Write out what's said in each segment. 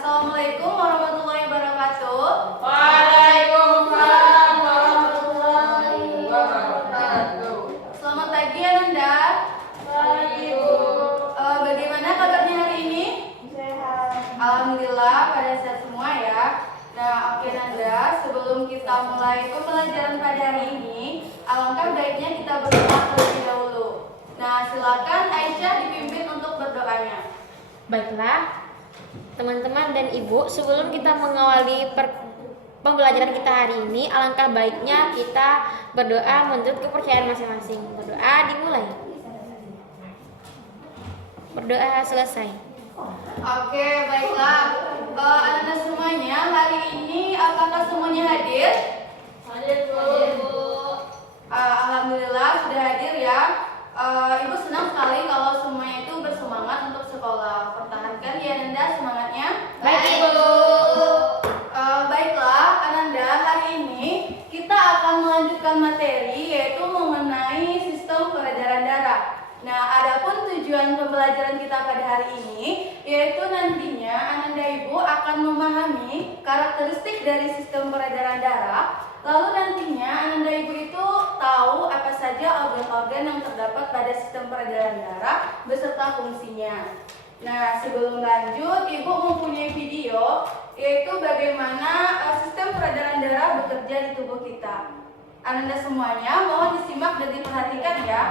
Assalamualaikum warahmatullahi wabarakatuh. Waalaikumsalam warahmatullahi wabarakatuh. Selamat pagi Ananda. Pagi Bu. Bagaimana kabarnya hari ini? Sehat. Alhamdulillah pada sehat semua ya. Nah, oke Nanda, sebelum kita mulai pembelajaran pada hari ini, alangkah baiknya kita berdoa terlebih dahulu. Nah, silakan Aisyah dipimpin untuk berdoanya. Baiklah, teman-teman dan ibu, sebelum kita mengawali pembelajaran kita hari ini, alangkah baiknya kita berdoa menurut kepercayaan masing-masing. Berdoa dimulai. Berdoa selesai. Oke, baiklah. Anda semuanya, hari ini apakah semuanya hadir? Hadir Bu. Alhamdulillah sudah hadir ya. Ibu senang sekali kalau semuanya itu bersemangat untuk sekolah. Pertahankan ya Ananda semangatnya. Baik, Ibu. Baiklah Ananda, hari ini kita akan melanjutkan materi yaitu mengenai sistem peredaran darah. Nah, adapun tujuan pembelajaran kita pada hari ini yaitu nantinya Ananda Ibu akan memahami karakteristik dari sistem peredaran darah. Lalu nantinya Ananda Ibu itu tahu apa saja organ-organ yang terdapat pada sistem peredaran darah beserta fungsinya. Nah, sebelum lanjut, Ibu mempunyai video yaitu bagaimana sistem peredaran darah bekerja di tubuh kita. Ananda semuanya mohon disimak dan diperhatikan ya.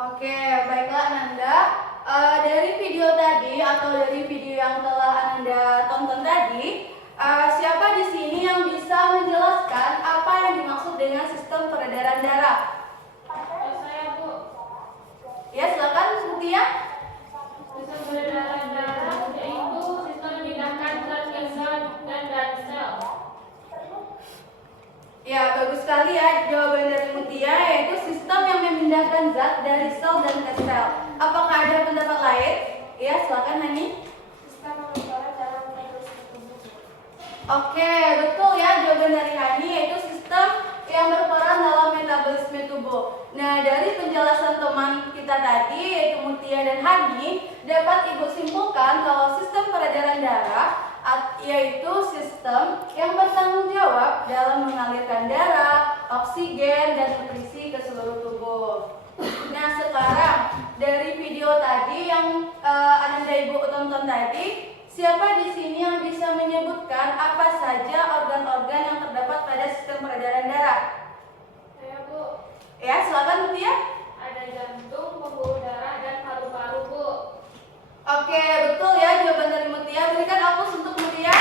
Oke, baiklah Ananda. Dari video tadi atau dari video yang telah Ananda tonton tadi, siapa di sini yang bisa menjelaskan apa yang dimaksud dengan sistem peredaran darah? Saya Bu. Ya, silakan Mutia. Sistem peredaran darah yaitu sistem memindahkan zat ke zat dan dari sel. Ya, bagus sekali ya jawaban dari Mutia, yaitu sistem yang memindahkan zat dari sel dan ke sel. Apakah ada pendapat lain? Ya, silakan Hani. Sistem memperoleh dalam metabolisme tubuh. Oke, betul ya jawaban dari Hani, yaitu sistem yang berperan dalam metabolisme tubuh. Nah, dari penjelasan teman kita tadi, yaitu Mutia dan Hani, dapat Ibu simpulkan kalau sistem peredaran darah yaitu sistem yang bertanggung jawab dalam mengalirkan darah, oksigen, dan nutrisi ke seluruh tubuh. Nah, sekarang dari video tadi yang Ananda Ibu tonton tadi, siapa di sini yang bisa menyebutkan apa saja organ-organ yang terdapat pada sistem peredaran darah? Saya Bu. Ya, silakan Mutia. Ada jantung, pembuluh darah, dan paru-paru Bu. Oke, betul ya jawaban dari Mutia. Berikan aplaus untuk Mutia.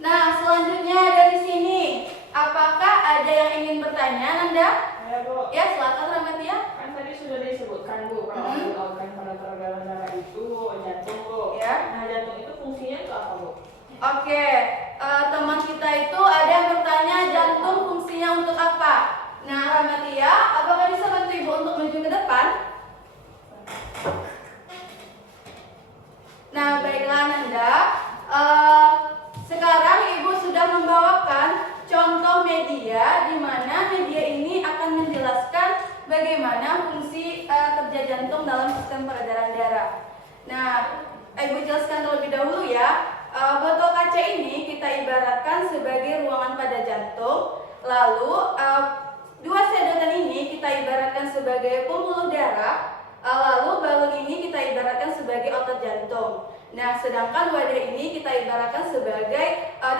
Nah, selanjutnya dari sini, apakah ada yang ingin bertanya, Nanda? Ya Bu, Ya, silakan Ramatia. kan tadi sudah disebutkan Bu kalau organ pada peredaran darah itu jantung Bu. Ya. Nah jantung itu fungsinya itu apa Bu? Oke, teman kita itu ada yang bertanya jantung fungsinya untuk apa? Nah, Ramatia, apakah bisa bantu Ibu untuk maju ke depan? Nah, baiklah Nanda. Sekarang Ibu sudah membawakan contoh media di mana media ini akan menjelaskan bagaimana fungsi kerja jantung dalam sistem peredaran darah. Nah, Ibu jelaskan terlebih dahulu ya. botol kaca ini kita ibaratkan sebagai ruangan pada jantung. Lalu dua sedotan ini kita ibaratkan sebagai pembuluh darah. Lalu balon ini kita ibaratkan sebagai otot jantung. Nah, sedangkan wadah ini kita ibaratkan sebagai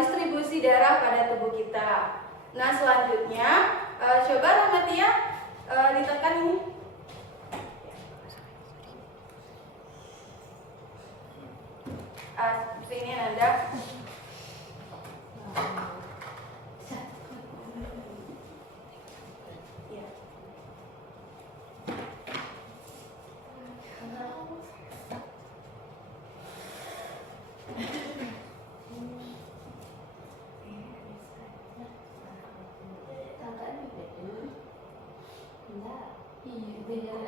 distribusi darah pada tubuh kita. Nah, selanjutnya coba Rahmatia ditekan ini. Sini Nanda. Ya.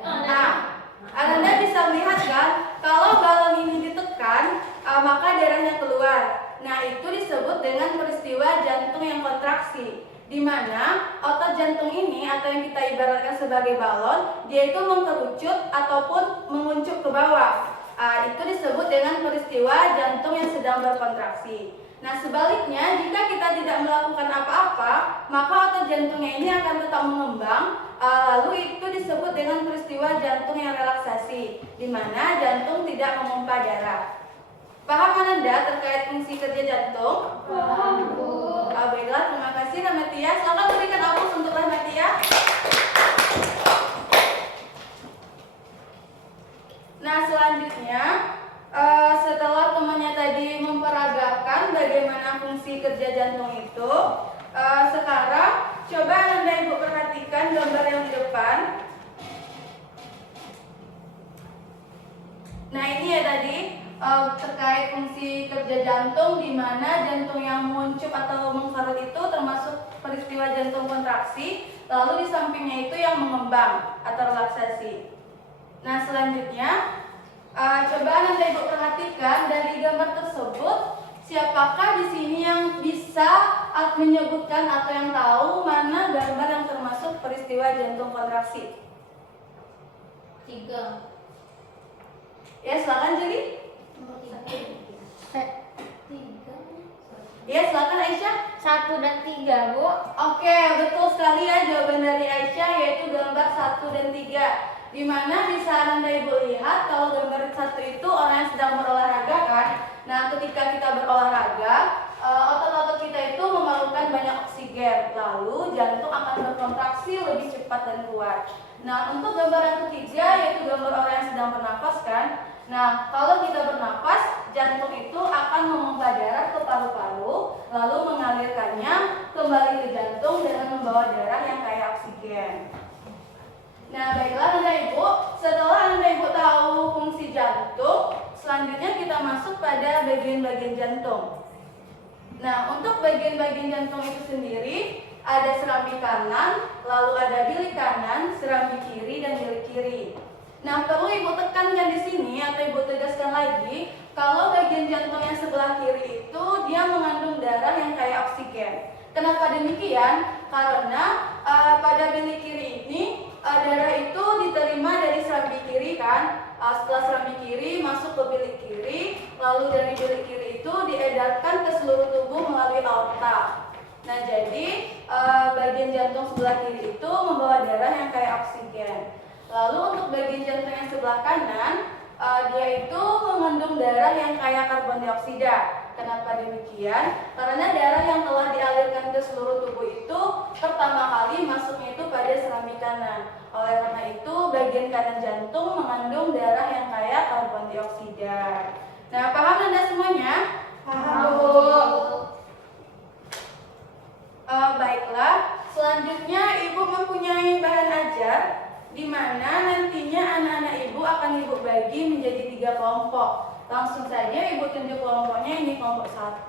Nah, Anda bisa melihat kan, kalau balon ini ditekan, maka darahnya keluar. Nah, itu disebut dengan peristiwa jantung yang kontraksi, di mana otot jantung ini atau yang kita ibaratkan sebagai balon, dia itu mengkerucut ataupun menguncup ke bawah. Itu disebut dengan peristiwa jantung yang sedang berkontraksi. Nah, sebaliknya, jika kita tidak melakukan apa-apa, maka otot jantungnya ini akan tetap mengembang. Lalu itu disebut dengan peristiwa jantung yang relaksasi, di mana jantung tidak memompa darah. Paham Ananda terkait fungsi kerja jantung? Paham, Bu. Baiklah, terima kasih Rahmatia. Silakan berikan aplaus untuk Rahmatia. Nah, selanjutnya setelah temannya tadi memperagakan bagaimana fungsi kerja jantung itu, sekarang coba Anda Ibu perhatikan gambar yang di depan. Nah, ini ya tadi terkait fungsi kerja jantung, di mana jantung yang menguncup atau mengkerut itu termasuk peristiwa jantung kontraksi, lalu di sampingnya itu yang mengembang atau relaksasi. Nah, selanjutnya coba Anda Ibu perhatikan dari gambar tersebut, siapakah di sini yang bisa menyebutkan atau yang tahu mana gambar yang termasuk peristiwa jantung kontraksi? 3. Ya, silakan Juli. Nomor 3. Ya, silakan Aisyah. 1 dan 3, Bu. Oke, betul sekali ya jawaban dari Aisyah, yaitu gambar 1 dan 3. Di mana bisa Anda Ibu lihat kalau gambar 1 itu orang yang sedang berolahraga kan. Nah, ketika kita berolahraga, otot-otot kita itu memerlukan banyak oksigen, lalu jantung akan berkontraksi lebih cepat dan kuat. Nah, untuk gambar yang ketiga yaitu gambar orang yang sedang bernafas kan. Nah, kalau kita bernafas, jantung itu akan memompa darah ke paru-paru, lalu mengalirkannya kembali ke jantung dengan membawa darah yang kaya oksigen. Nah, baiklah Anda Ibu, setelah Anda Ibu tahu fungsi jantung, selanjutnya kita masuk pada bagian-bagian jantung. Nah, untuk bagian-bagian jantung itu sendiri, ada serambi kanan, lalu ada bilik kanan, serambi kiri, dan bilik kiri. Nah, perlu Ibu tekankan di sini atau Ibu tegaskan lagi, kalau bagian jantung yang sebelah kiri itu dia mengandung darah yang kaya oksigen. Kenapa demikian? Karena pada bilik kiri ini darah itu diterima dari serambi kiri kan. Setelah serambi kiri masuk ke bilik kiri, lalu dari bilik kiri itu diedarkan ke seluruh tubuh melalui aorta. Nah, jadi bagian jantung sebelah kiri itu membawa darah yang kaya oksigen. Lalu untuk bagian jantung yang sebelah kanan, dia itu mengandung darah yang kaya karbon dioksida. Kenapa demikian? Karena darah yang telah dialirkan ke seluruh tubuh itu pertama kali masuknya itu pada serambi kanan. Oleh karena itu, bagian kanan jantung mengandung darah yang kaya karbon dioksida. Nah, paham Anda semuanya? Paham, Bu. Baiklah, selanjutnya Ibu mempunyai bahan ajar di mana nantinya anak-anak Ibu akan Ibu bagi menjadi 3 kelompok. Langsung saja Ibu tunjuk kelompoknya, ini kelompok 1,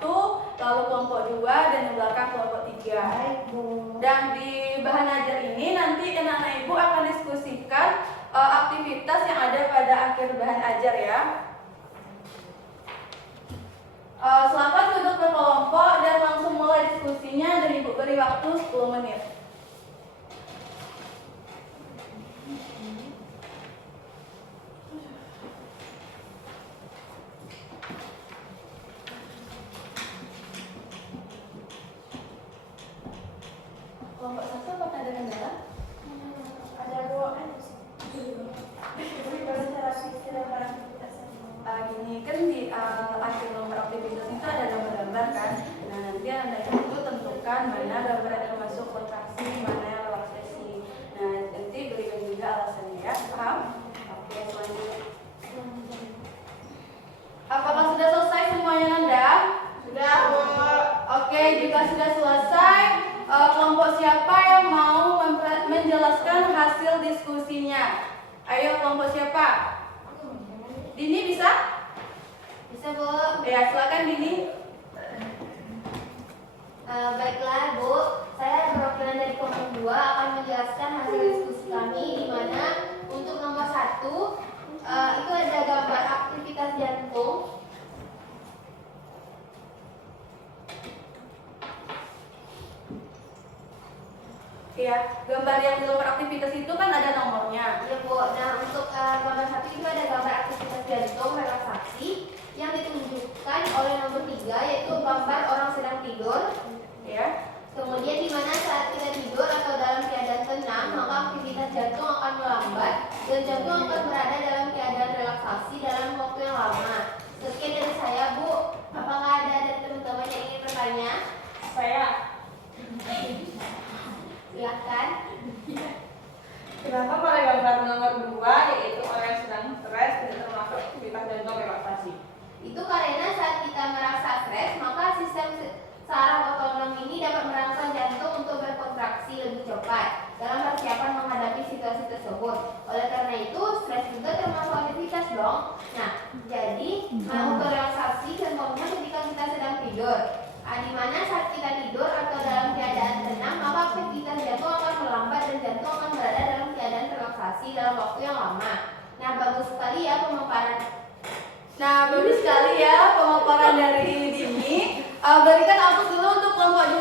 lalu kelompok 2, dan di belakang kelompok 3. Baik, Bu. Dan di bahan ajar ini nanti anak-anak Ibu akan diskusikan aktivitas yang ada pada akhir bahan ajar ya. Silakan duduk berkelompok dan langsung mulai diskusinya, dan Ibu beri waktu 10 menit. kelompok 1 apakah ada kendala? Ada Bu. Gini kan di akhir nomor aktivitas itu ada gambar-gambar kan. Nah nanti anda itu tentukan mana gambar yang masuk kontraksi, mana yang relaksasi. Nah nanti berikan juga alasannya ya, paham? Oke, selanjutnya. Apakah sudah selesai semuanya Nanda? Sudah Bu. Oke, jika sudah selesai, kelompok siapa yang mau menjelaskan hasil diskusinya? Ayo kelompok siapa? Dini bisa? Bisa Bu. Ya, silakan Dini. Baiklah Bu, saya perwakilan dari kelompok 2 akan menjelaskan hasil diskusi kami, di mana untuk nomor 1 itu ada gambar aktivitas jantung. Iya, gambar yang di nomor aktivitas itu kan ada nomornya. Ya Bu, nah untuk gambar 1 itu ada gambar aktivitas jantung relaksasi yang ditunjukkan oleh nomor 3, yaitu gambar orang sedang tidur. Ya. Kemudian di mana saat kita tidur atau dalam keadaan tenang, maka aktivitas jantung akan melambat dan jantung akan berada dalam keadaan relaksasi dalam waktu yang lama. Sekian dari saya Bu. Apakah ada dari teman-teman yang ingin bertanya? Saya Silakan. kenapa pada gambar nomor 2 yaitu orang yang sedang stres tidak termasuk aktivitas jantung relaksasi? Itu karena saat kita merasa stres, maka sistem saraf otonom ini dapat merangsang jantung untuk berkontraksi lebih cepat dalam persiapan menghadapi situasi tersebut. Oleh karena itu, stres juga termasuk aktivitas dong. Nah, jadi untuk relaksasi contohnya ketika kita sedang tidur. Di mana saat kita tidur atau dalam keadaan tenang, maka aktivitas jantung akan melambat dan jantung akan berada dalam keadaan relaksasi dalam waktu yang lama. Nah, bagus sekali ya pemaparan. Nah, bagus sekali ya pemaparan dari Dini. Berikan aplaus dulu untuk kelompok 2.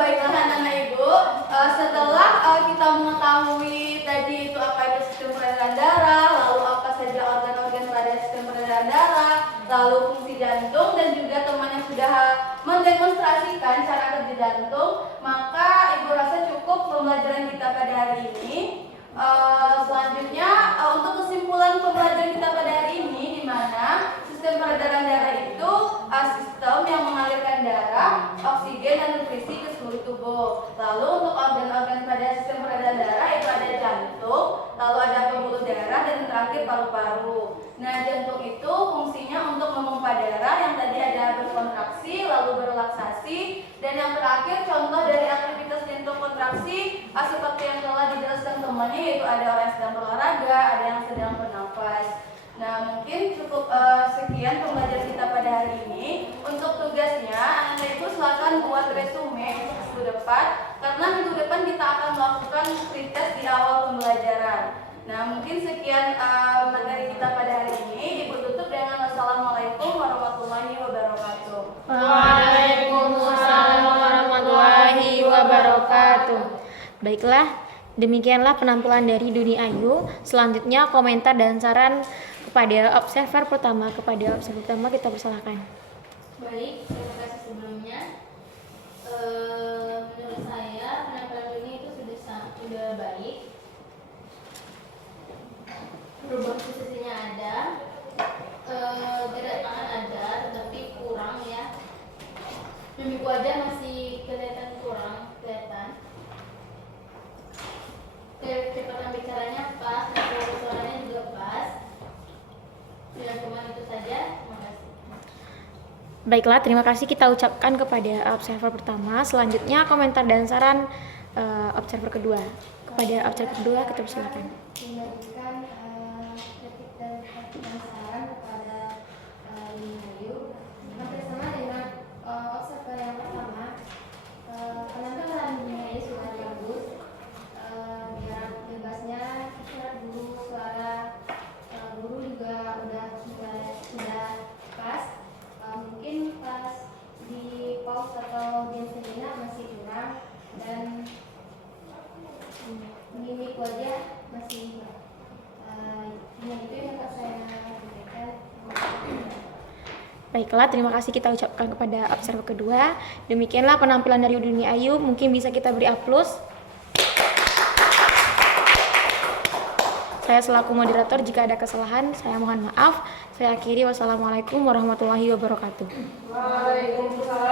Baiklah anak-anak Ibu, setelah kita mengetahui tadi itu apa itu sistem peredaran darah, lalu apa saja organ-organ pada sistem peredaran darah, lalu fungsi jantung, dan juga teman yang sudah mendemonstrasikan cara kerja jantung, maka Ibu rasa cukup pembelajaran kita pada hari ini. Selanjutnya untuk kesimpulan pembelajaran kita pada hari ini, di mana sistem peredaran darah itu sistem yang mengalirkan darah, oksigen, dan nutrisi ke seluruh tubuh. Lalu untuk organ-organ pada sistem peredaran darah itu ada jantung, lalu ada pembuluh darah, dan terakhir paru-paru. Nah, jantung itu fungsinya untuk memompa darah, yang tadi ada berkontraksi, lalu berrelaksasi, dan yang terakhir contoh dari aktivitas jantung kontraksi seperti yang telah dijelaskan temannya, yaitu ada orang yang sedang berolahraga, ada yang sedang bernafas. Nah, mungkin cukup sekian pembelajaran kita pada hari ini. Untuk tugasnya, anak-anak Ibu silakan buat resume untuk minggu depan, karena minggu depan kita akan melakukan pretest di awal pembelajaran. Nah, mungkin sekian materi kita pada hari ini. Ibu tutup dengan wassalamualaikum warahmatullahi wabarakatuh. Waalaikumsalam warahmatullahi wabarakatuh. Baiklah, demikianlah penampilan dari Duni Ayu. Selanjutnya komentar dan saran kepada observer pertama. Kita persilahkan. Baik, terima kasih sebelumnya. Menurut saya penampilan Duni itu sudah baik. Perubahan posisinya ada, gerak tangan ada, tetapi kurang ya. Mimik wajah masih kelihatan kurang kelihatan. Kecepatan bicaranya pas, dan suaranya juga pas. Ya, cuma itu saja. Terima kasih. Baiklah, terima kasih kita ucapkan kepada observer pertama. Selanjutnya komentar dan saran observer kedua. Kepada observer kedua kita persilakan. Memberikan kritik dan saran kepada Dini Ayu. Hampir sama dengan observer yang pertama. Penampilan Dini Ayu sudah bagus. Jarak bebasnya, suara guru, suara guru juga sudah pas. Mungkin pas di pause atau di seminar masih kurang, dan mimik wajah masih Baiklah, terima kasih kita ucapkan kepada observer kedua. Demikianlah penampilan dari Udini Ayu. Mungkin bisa kita beri aplaus. Saya selaku moderator, jika ada kesalahan, saya mohon maaf. Saya akhiri, wassalamualaikum warahmatullahi wabarakatuh. Waalaikumsalam